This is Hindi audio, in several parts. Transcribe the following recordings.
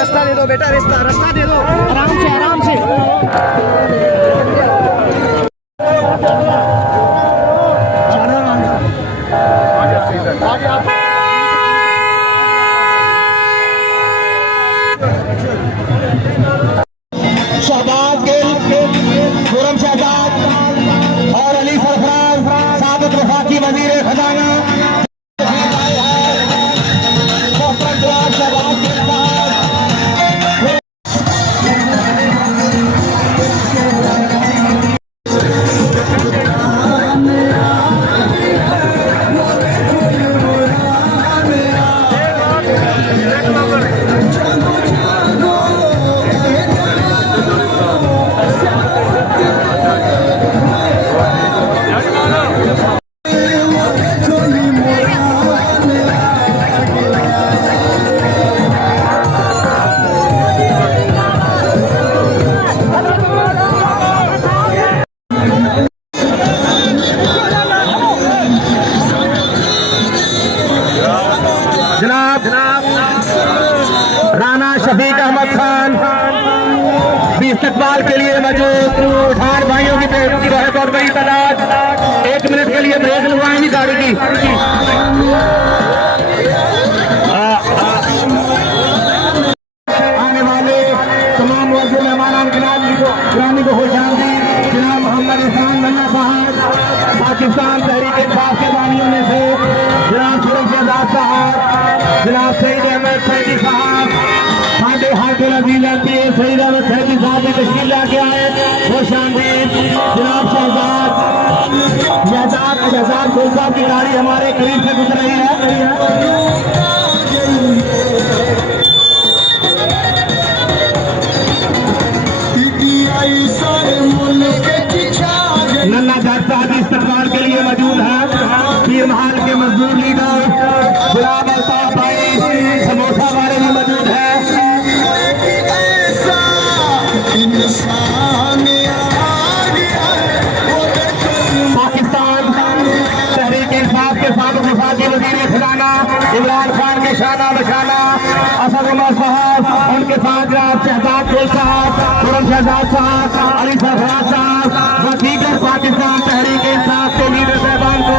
रास्ता दे दो बेटा, रास्ता दे दो, आराम से आराम से। शहबाज गिल, खुरम शहजाद और अली सरफराज साबित वफाकी वजीर खजाना राना शफीक अहमद खान भी इस्तकबाल के लिए मौजूद। ठान भाइयों की बहुत बड़ी तादाद, एक मिनट के लिए ब्रेक लगवाएंगी गाड़ी की। आने वाले तमाम वर्गों मेहमान गिरानी को खुश आमदीद। जनाब मोहम्मद इहसान मन्ना साहब पाकिस्तान तहरीक इंसाफ के बानियों में से, जनाब सुरेश आजाद साहब, जनाब सईद अहमद सैदी साहब, साडे हाकिम अजीज एमपी सईद अहमद सैदी साहब भी तशरीफ लाके आए, खुश आमदीद। जनाब शहजाद गोल साहब की गाड़ी हमारे करीब से गुजर रही है। नन्ना जट साहब इस्तकबाल के लिए मौजूद है। पीर महल के मजदूर लीडर गुलाम अल्ताफ भाई समोसा वाले भी मौजूद है। पाकिस्तान तहरीक इंसाफ के साबिक वफाकी वजीर खजाना इमरान खान के शाना बशाना असद उमर साहब, उनके साथ जनाब शहजाद गोल साहब, खुरम शहजाद साहब, अली सरफराज साहब व दीगर पाकिस्तान तहरीक इंसाफ के लीडर साहबान को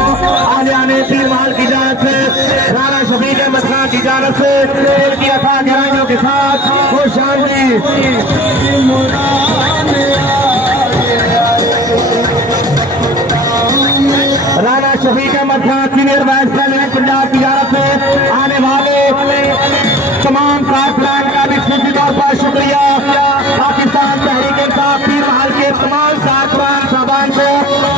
आने आने पीर महल की जानब से, राना शफीक अहमद खान की जानब से खेल की अथा गहराइयों के साथ खुश आमदीद। Rana Shafiq Ahmad Khan senior vice president Punjab की जानब से आने वाले तमाम कारकुनान का भी खुशी तौर पर शुक्रिया। पाकिस्तान तहरीक इंसाफ पीर महल के तमाम कारकुनान साहबान को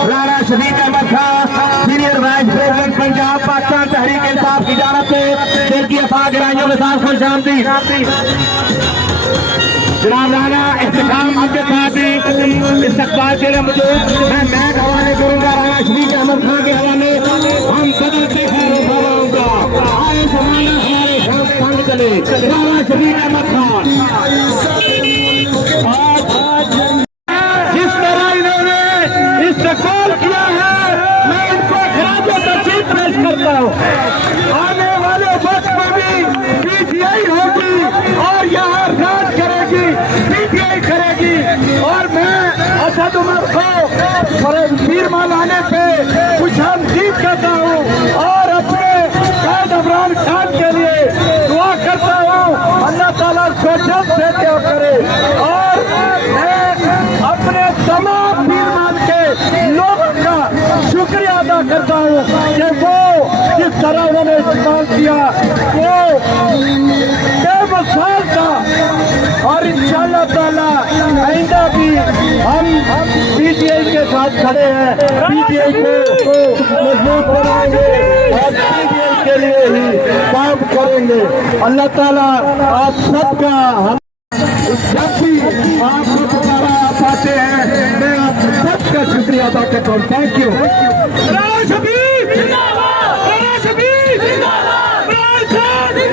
Rana Shafiq Ahmad Khan senior vice president Punjab Pakistan Tehreek Insaf की जानब से खेल की अफा गिराइयों के साथ खुश आमदीद। जनाब राना इख्तिताम अब्दुल कादिर इस्तकबाल के लिए मौजूद। मैं मैच हवाले करूंगा राना शफीक अहमद खान के हवाले। हम बदलते खैरों खबरों का आए जमाना हमारे साथ संग चले। राना शफीक अहमद खान जिस तरह इन्होंने इस्तकबाल किया है, मैं इनको खराब तस्वीर पेश करता हूँ। आने वाले वक्त में भी पीटीआई होगी और यहाँ राज करेगी, पीटीआई करेगी। और मैं असद उमर को पीर महल आने पे कुछ हम जीत करता हूँ और अपने कैद इमरान खान के लिए दुआ करता हूँ अल्लाह ताला को जल्द से क्या करे। और मैं अपने तमाम पीर महल के लोगों का शुक्रिया अदा करता हूँ कि वो जिस तरह उन्होंने इस्तेमाल किया वो बेमिसाल था। और इंशाअल्लाह ताला आइंदा भी हम पीटीआई के साथ खड़े हैं, पीटीआई को मजबूत बनाएंगे और पीटीआई के लिए ही काम करेंगे। अल्लाह ताला आप सबका, जब भी आपको दोबारा आप आते हैं मैं आप सबका शुक्रिया अदा करता हूँ। Thank you. राना शफीक जिंदाबाद, राना शफीक जिंदाबाद, राना शफीक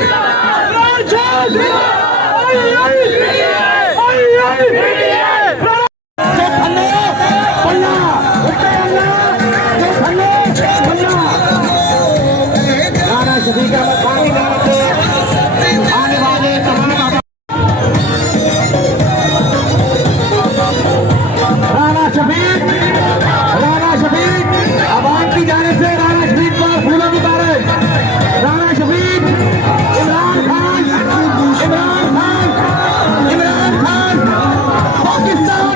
अहमद खान की जानब से आने वाले तमाम राना शफीक अवाम की जानब से राना शफीक को फूलों की बारिश। राना शफीक इमरान खान पाकिस्तान